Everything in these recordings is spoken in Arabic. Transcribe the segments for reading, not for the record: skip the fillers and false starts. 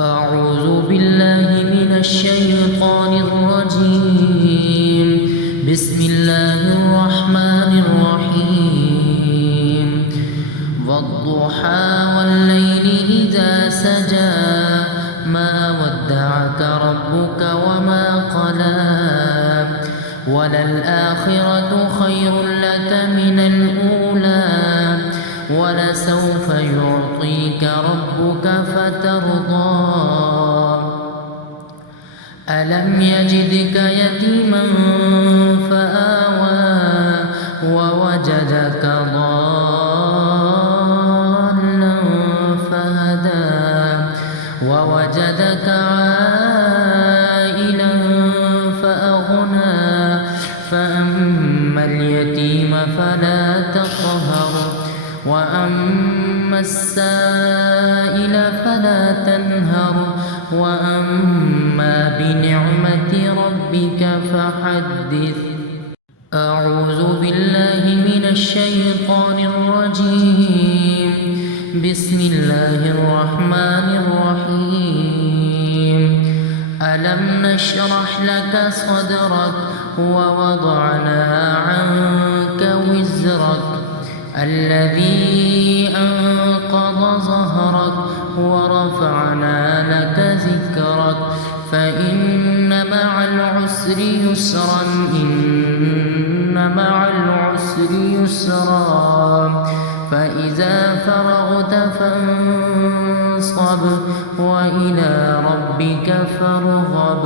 أعوذ بالله من الشيطان الرجيم. بسم الله الرحمن الرحيم. والضحى والليل إذا سجى ما ودعك ربك وما قلى وللآخرة خير لك من الأولى ولسوف يعطيك ربك فترضى ألم يجدك يتيما فآوى ووجدك ضالا فهدى ووجدك عائلا فأغنى فأما اليتيم فلا تقهر وأما السائل فلا تنهر وأما بنعمة ربك فحدث. أعوذ بالله من الشيطان الرجيم. بسم الله الرحمن الرحيم. ألم نشرح لك صدرك ووضعنا عنك وزرك الذي أنقض ظهرك ورفعنا لك ذكرك فإن مع العسر يسرا إن مع العسر يسرا فإذا فرغت فانصب وإلى ربك فارغب.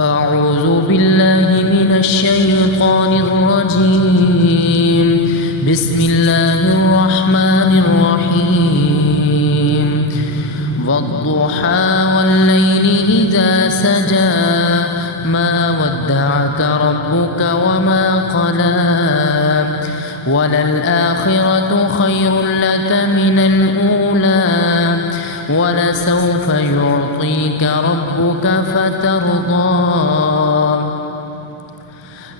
أعوذ بالله من الشيطان الرجيم. بسم الله الرحمن الرحيم. والضحى والليل إذا سجى ما ودعك ربك وما قلى وللآخرة خير لك من الأولى ولسوف يعطيك ربك فترضى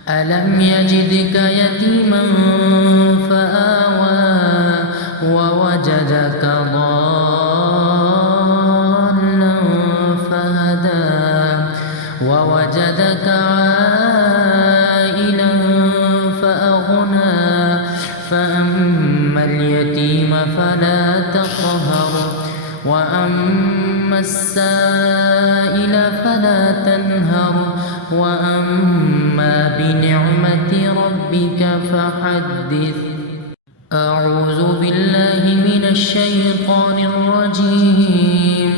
ألم يجدك يتيما فآوى ووجدك ضالا فهدى ووجدك عائلا فأغنى فأما اليتيم فلا تقهر وأما السائل فلا تنهر وأما بنعمة ربك فحدث. أعوذ بالله من الشيطان الرجيم.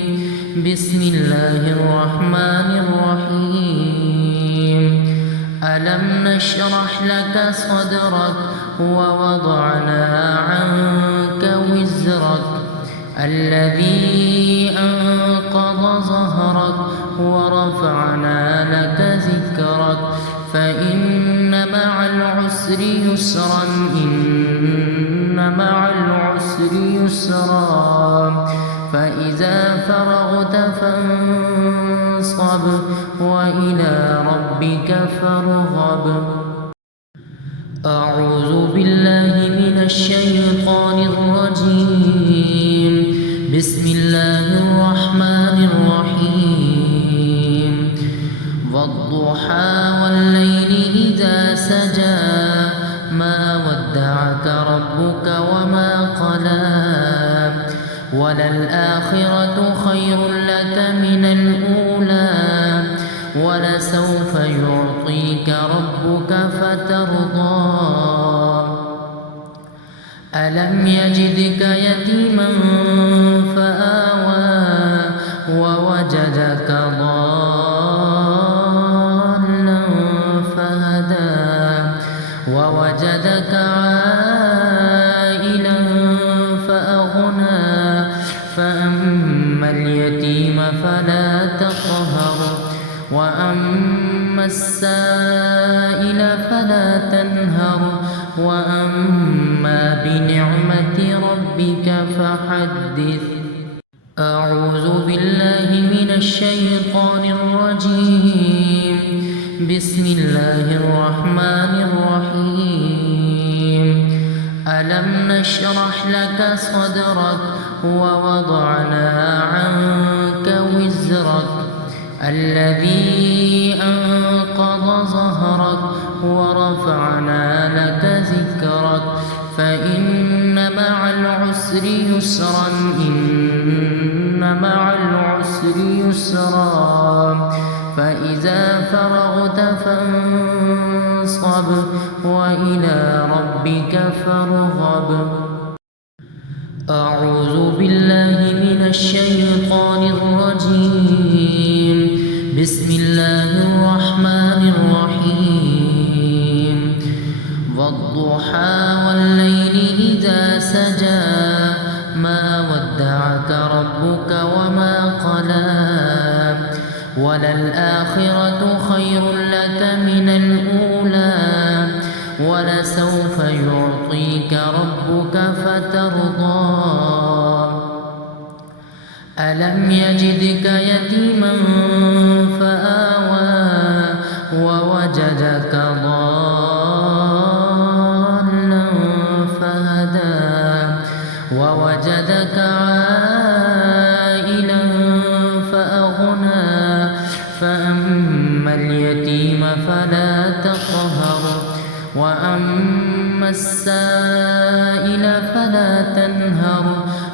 بسم الله الرحمن الرحيم. ألم نشرح لك صدرك ووضعنا عنك وزرك الذي أنقض ظهرك ورفعنا لك ذكرك فإن مع العسر يسرا إن مع العسر يسرا فإذا فرغت فانصب وإلى ربك فارغب. أعوذ بالله من الشيطان الرجيم. بسم الله الرحمن الرحيم. والضحى والليل إذا سجى ما ودعك ربك وما قلى وللآخرة خير لك من الأولى ولسوف يعطيك ربك فترضى ألم يجدك يتيما فآوى ووجدك ضالا فهدى ووجدك عائلا فأغنى فأما اليتيم فلا تقهر وأما السائل فلا تنهر وأما بنعمة ربك فحدث. أعوذ بالله من الشيطان الرجيم. بسم الله الرحمن الرحيم. ألم نشرح لك صدرك ووضعنا عنك وزرك الذي أنقض ظهرك ورفعنا لك ذكرك فإن مع العسر يسرا إن مع العسر يسرا فإذا فرغت فانصب وإلى ربك فارغب. أعوذ بالله من الشيطان الرجيم. بسم الله الرحمن الرحيم. والضحى والليل إذا سجى ما ودعك ربك وما قلى وللآخرة خير لك من الأولى ولسوف يعطيك ربك فترضى ألم يجدك يتيما فآوى ووجدك ضالا فهدى ووجدك عائلا فأغنى فأما اليتيم فلا تقهر وأما السائل فلا تنهر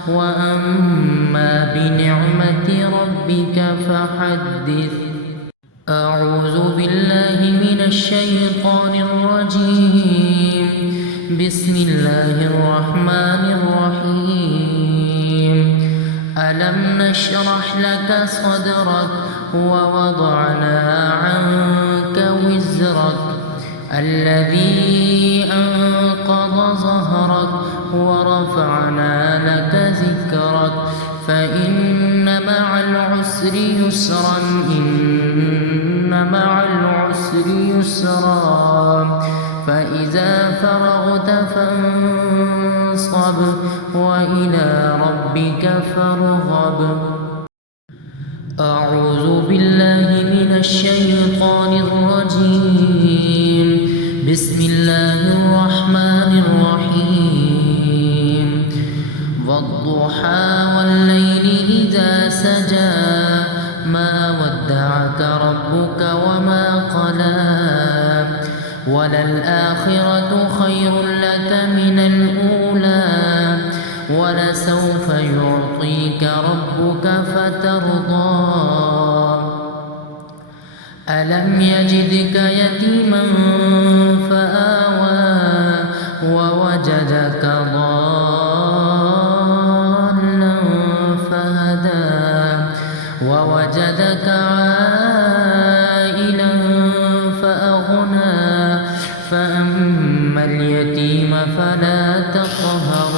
وأما بنعمة ربك فحدث. أعوذ بالله من الشيطان الرجيم. بسم الله الرحمن الرحيم. ألم نشرح لك صدرك ووضعنا عنك وزرك الذي أنقض ظهرك ورفعنا لك ذكرك فإن مع العسر يسرا إن مع العسر يسرا فإذا فرغت فانصب وإلى ربك فارغب. أعوذ بالله من الشيطان الرجيم. بسم الله الرحمن الرحيم. والضحى والليل إذا سجى ما ودعك ربك وما قلى وللآخرة خير لك من الأولى ولسوف يعطيك ربك فترضى ألم يجدك يتيما فآوى ووجدك ضالا فهدى ووجدك عائلا فأغنى فأما اليتيم فلا تقهر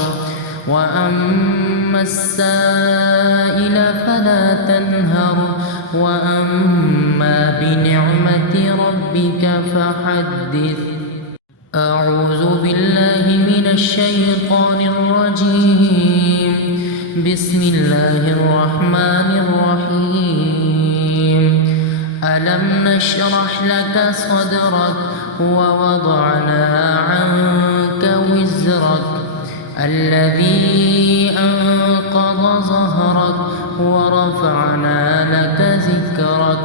وأما السائل فلا تنهر وأما بنعمة ربك فحدث. أعوذ بالله من الشيطان الرجيم. بسم الله الرحمن الرحيم. ألم نشرح لك صدرك ووضعنا عنك وزرك الذي أنقض ظهرك ورفعنا لك ذكرك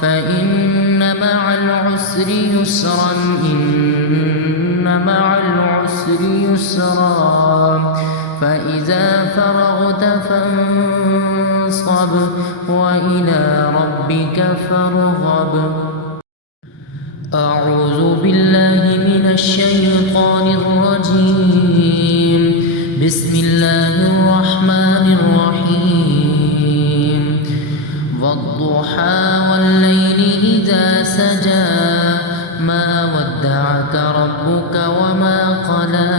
فإن مع العسر يسرا إن مع العسر يسرا فإذا فرغت فانصب وإلى ربك فارغب. أعوذ بالله من الشيطان الرجيم. بسم الله الرحمن الرحيم. والضحى والليل إذا سجى ما ودعك ربك وما قلى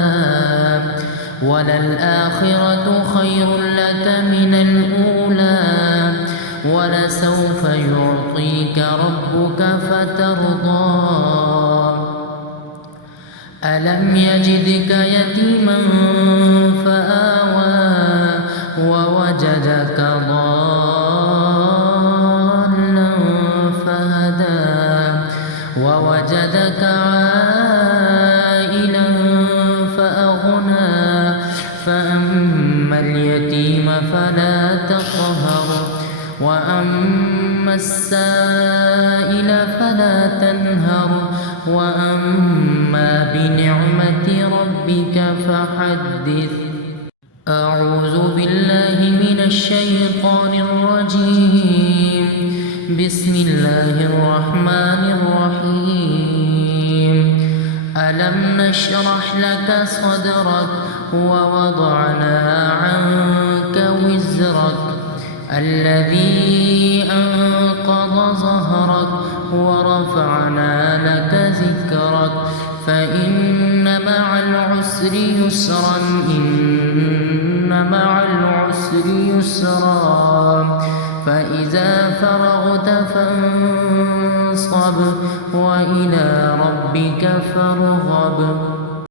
وللآخرة خير لك من الأولى ولسوف يعطيك ربك فترضى ألم يجدك يتيما فآوى ووجدك ضالا فهدى ووجدك عائلا فأغنى فأما اليتيم تقهر وأما السائل فلا تنهر وأما بنعمة ربك فحدث. أعوذ بالله من الشيطان الرجيم. بسم الله الرحمن الرحيم. ألم نشرح لك صدرك ووضعنا عنك وزرك الذي أنقض ظهرك ورفعنا لك ذكرك فإن مع العسر يسرا إن مع العسر يسرا فإذا فرغت فانصب وإلى ربك فارغب.